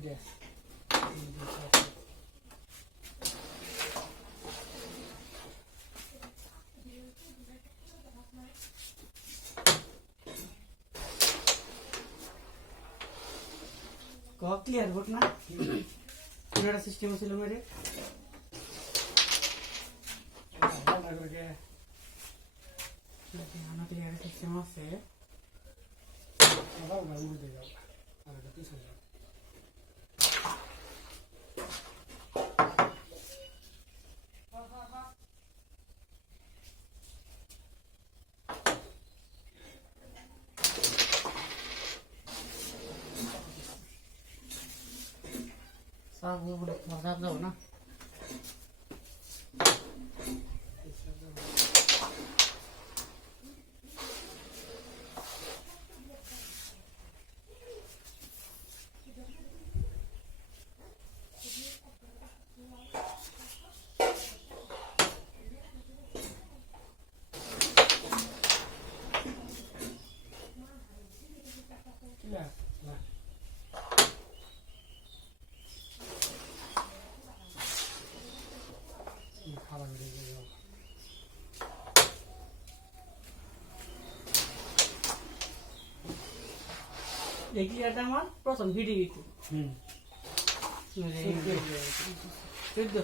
önce. Kalk clear bak na. Burada sistemi silmedi. Hadi ana diğer sistemi asıyor. Allah'ım ben burada yapayım. Hadi bir saniye. Sao không? দেখি এটা আমার প্রথম video হুম। চোদ্দ।